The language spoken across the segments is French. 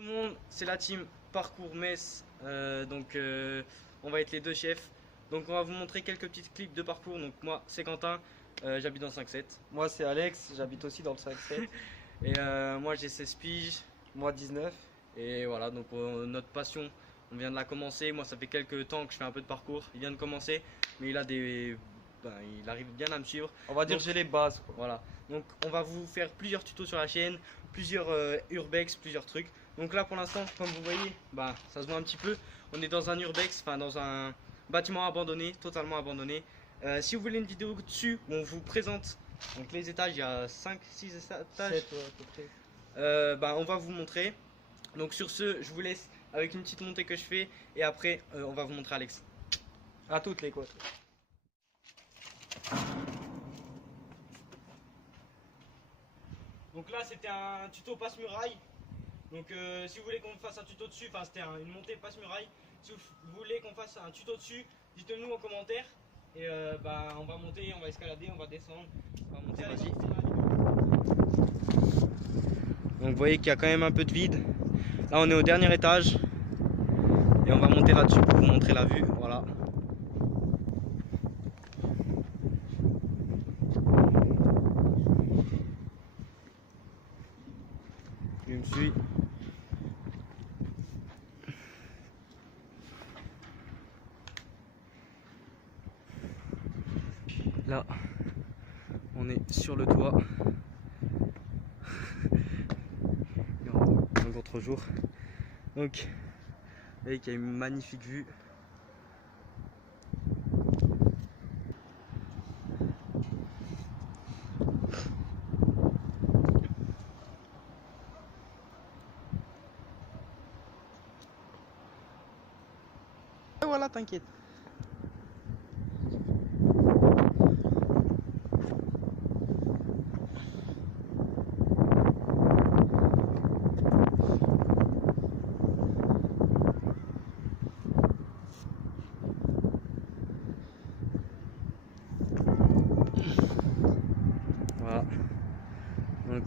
Tout le monde, c'est la team Parcours Metz, on va être les deux chefs. Donc on va vous montrer quelques petites clips de parcours. Donc moi c'est Quentin, j'habite dans le 5-7. Moi c'est Alex, j'habite aussi dans le 5-7. Et moi j'ai 16 piges. Moi 19. Et voilà, donc notre passion, on vient de la commencer. Moi ça fait quelques temps que je fais un peu de parcours. Il vient de commencer, mais il a il arrive bien à me suivre. On va dire j'ai les bases quoi. Voilà, donc on va vous faire plusieurs tutos sur la chaîne, plusieurs urbex, plusieurs trucs. Donc là pour l'instant, comme vous voyez, ça se voit un petit peu. On est dans un urbex, enfin dans un bâtiment abandonné, totalement abandonné. Si vous voulez une vidéo dessus où on vous présente donc les étages, il y a 5-6 étages. 7 à peu près. On va vous montrer. Donc sur ce, je vous laisse avec une petite montée que je fais et après on va vous montrer Alex. À toutes les côtes. Donc là c'était un tuto passe-muraille. Donc si vous voulez qu'on fasse un tuto dessus, enfin c'était une montée passe-muraille. Si vous voulez qu'on fasse un tuto dessus, dites-le nous en commentaire. Et on va monter, on va escalader, on va descendre. On va monter, vas-y. Donc vous voyez qu'il y a quand même un peu de vide. Là on est au dernier étage. Et on va monter là-dessus pour vous montrer la vue. Voilà. Tu me suis. Là, on est sur le toit. Un autre jour. Donc, vous voyez qu'il y a une magnifique vue. Et voilà, t'inquiète. Voilà. Donc,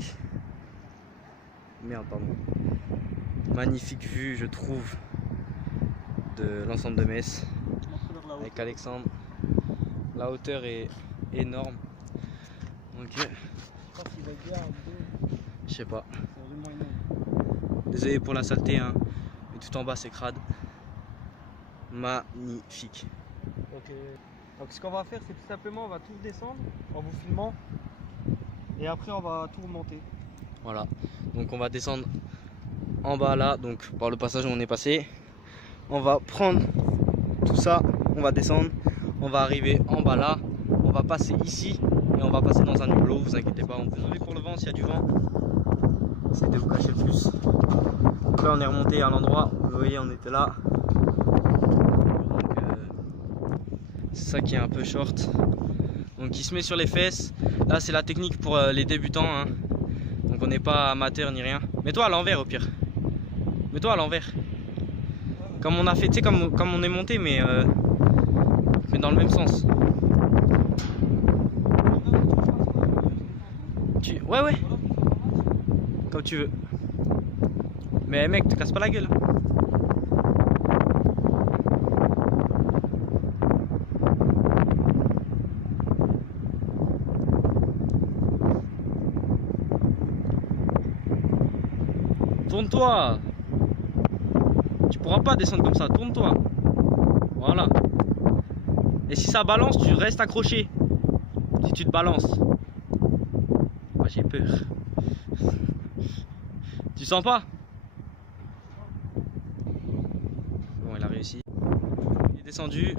merde, pardon. Magnifique vue, je trouve, de l'ensemble de Metz avec Alexandre. La hauteur est énorme. Donc, je sais pas. Désolé pour la saleté, hein. Mais tout en bas c'est crade. Magnifique. Donc ce qu'on va faire c'est tout simplement on va tout descendre en vous filmant. Et après on va tout remonter. Voilà. Donc on va descendre en bas là, donc par le passage où on est passé. On va prendre tout ça, on va descendre, on va arriver en bas là, on va passer ici et on va passer dans un hublot, vous inquiétez pas. Désolé pour le vent s'il y a du vent, c'est de vous cacher le plus. Donc là on est remonté à l'endroit, vous voyez on était là. Donc c'est ça qui est un peu short. Donc il se met sur les fesses, là c'est la technique pour les débutants, hein. Donc on n'est pas amateur ni rien. Mets-toi à l'envers au pire. Mets-toi à l'envers. Comme on a fait, tu sais, comme on est monté, mais dans le même sens. Ouais. Comme tu veux. Mais mec, te casse pas la gueule. Tourne-toi. Tu pourras pas descendre comme ça, tourne-toi. Voilà. Et si ça balance, tu restes accroché. Si tu te balances. Ah, j'ai peur. Tu sens pas? Bon, il a réussi. Il est descendu.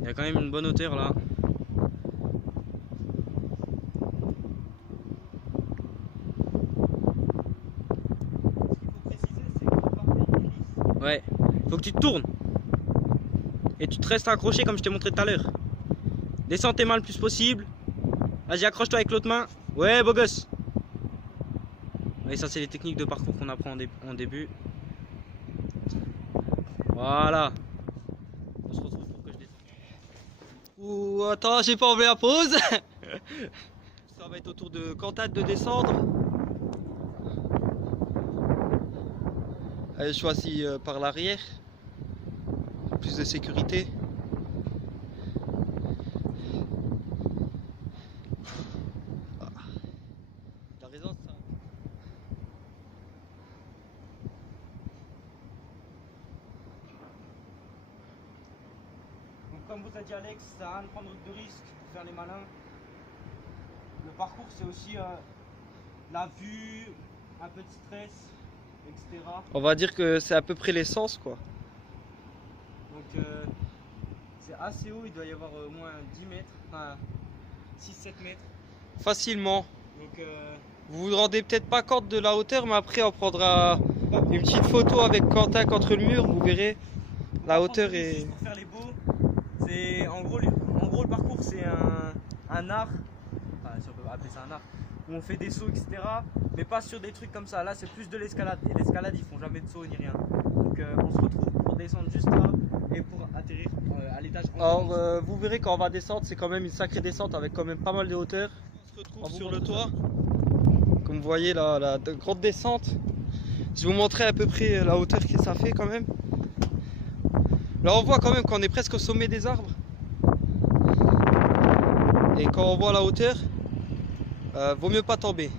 Il y a quand même une bonne hauteur là. Ouais, faut que tu te tournes. Et tu te restes accroché comme je t'ai montré tout à l'heure. Descends tes mains le plus possible. Vas-y, accroche-toi avec l'autre main. Ouais, beau gosse. Et ça, c'est les techniques de parcours qu'on apprend en début. Voilà. On se retrouve pour que je descende. Ouh, attends, j'ai pas enlevé la pause. Ça va être au tour de Quentin de descendre. Elle est choisie par l'arrière. Plus de sécurité. Ah. T'as raison, ça. Donc comme vous a dit Alex, ça a rien de prendre de risques pour faire les malins. Le parcours c'est aussi la vue, un peu de stress, etc. On va dire que c'est à peu près l'essence, quoi. Donc c'est assez haut, il doit y avoir au moins 10 mètres, enfin 6-7 mètres. Facilement. Donc Vous vous rendez peut-être pas compte de la hauteur, mais après on prendra une petite photo avec Quentin contre le mur, vous verrez. La hauteur est... Pour faire les beaux, c'est en gros le parcours c'est un art, enfin, si on peut appeler ça un art, où on fait des sauts etc. Mais pas sur des trucs comme ça, là c'est plus de l'escalade. Et l'escalade ils font jamais de saut ni rien. Donc on se retrouve pour descendre juste là et pour atterrir à l'étage. Alors vous verrez quand on va descendre, c'est quand même une sacrée descente avec quand même pas mal de hauteur. On se retrouve sur le toit. Comme vous voyez la grande descente. Je vais vous montrer à peu près la hauteur que ça fait quand même. Là on voit quand même qu'on est presque au sommet des arbres. Et quand on voit la hauteur, vaut mieux pas tomber.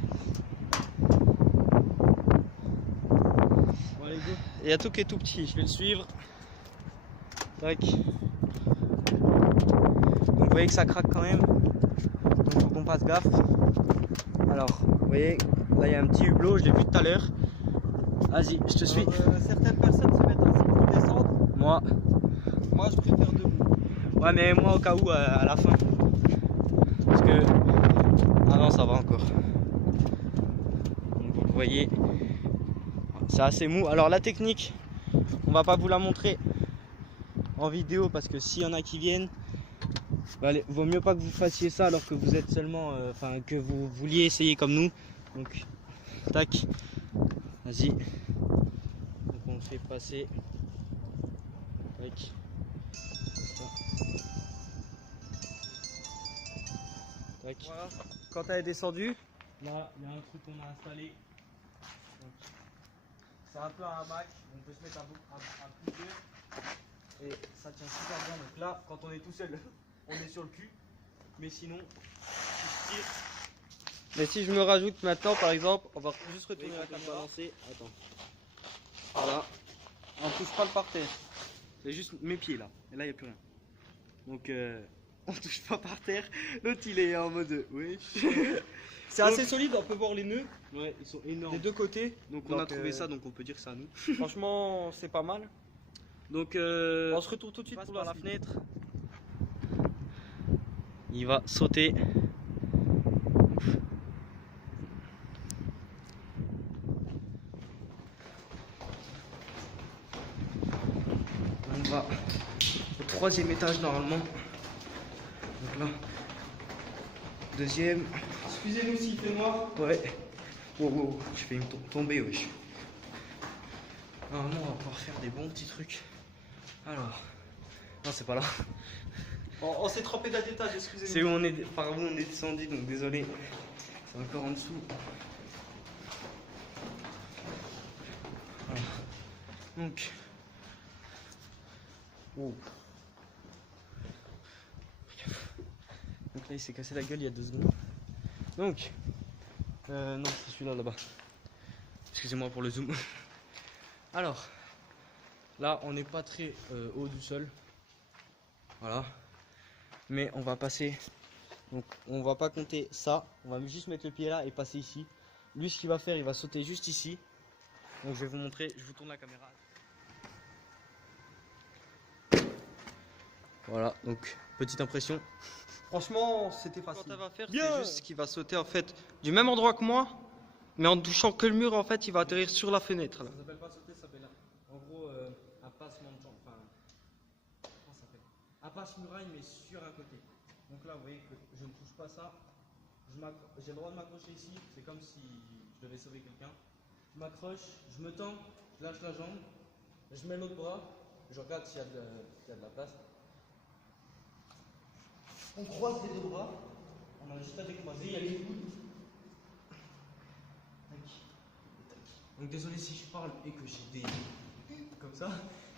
Bon, allez, go. Il y a tout qui est tout petit. Je vais le suivre. Tac. Donc vous voyez que ça craque quand même. Donc il faut qu'on fasse gaffe. Alors vous voyez, là il y a un petit hublot, je l'ai vu tout à l'heure. Vas-y, je te suis. Certaines personnes se mettent assis pour descendre. Moi Je préfère debout. ouais, mais moi au cas où à la fin. Parce que ah non, ça va encore. Donc vous le voyez, c'est assez mou. Alors la technique, on va pas vous la montrer en vidéo parce que s'il y en a qui viennent, bah, vaut mieux pas que vous fassiez ça alors que vous êtes seulement, enfin que vous vouliez essayer comme nous. Donc tac, vas-y. Donc on le fait passer. Tac. Tac. Voilà. Quand elle est descendue, Là, il y a un truc qu'on a installé. C'est un peu un hamac, on peut se mettre à plusieurs. Et ça tient super bien. Donc là, quand on est tout seul, on est sur le cul. Mais sinon, si je tire, mais si je me rajoute maintenant par exemple, on va juste retourner oui, la faut que je caméra. balancer. Attends. Voilà. On touche pas le parterre. C'est juste mes pieds là. Et là, il n'y a plus rien. Donc, on touche pas par terre. L'autre, il est en mode. Oui. C'est assez solide, on peut voir les nœuds Ouais, ils sont énormes. des deux côtés. Donc, on a Donc, trouvé ça, donc on peut dire que c'est à nous. Franchement, c'est pas mal. Donc, On se retrouve tout de suite passe pour par la la suite. fenêtre. Il va sauter. On va au troisième étage normalement. Donc là, deuxième. Excusez-nous s'il fait noir. Ouais. Wow, wow, je fais une tomber, wesh. Normalement, on va pouvoir faire des bons petits trucs. Alors, non, c'est pas là. On s'est trompé d'étage, excusez-nous. C'est où on est, par où on est descendu, donc désolé. C'est encore en dessous. Voilà. Donc, wow. Donc là, il s'est cassé la gueule il y a 2 secondes. Donc, non, c'est celui-là là-bas. Excusez-moi pour le zoom. Alors, là, on n'est pas très haut du sol. Voilà. Mais on va passer. Donc, on va pas compter ça. On va juste mettre le pied là et passer ici. Lui, ce qu'il va faire, il va sauter juste ici. Donc, je vais vous montrer. Je vous tourne la caméra. Voilà. Donc, petite impression. Franchement, c'était facile. Quand elle va faire, Bien. c'est juste qu'il va sauter en fait du même endroit que moi, mais en touchant que le mur, en fait, il va atterrir sur la fenêtre. Là. Ça s'appelle pas sauter, ça s'appelle en gros un passement de jambe. Enfin, comment ça s'appelle? Un passe-muraille, mais sur un côté. Donc là, vous voyez que je ne touche pas ça. J'ai le droit de m'accrocher ici. C'est comme si je devais sauver quelqu'un. Je m'accroche, je me tends, je lâche la jambe, je mets l'autre bras, je regarde s'il y a de la place. On croise les deux bras, on a juste à décroiser, il y a les coudes. Tac, tac. Donc désolé si je parle et que j'ai des comme ça,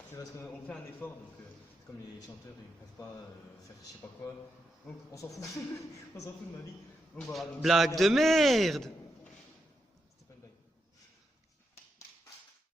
c'est parce qu'on fait un effort, donc comme les chanteurs ils peuvent pas faire je sais pas quoi, donc on s'en fout, on s'en fout de ma vie. Donc voilà. Donc, Blague de merde!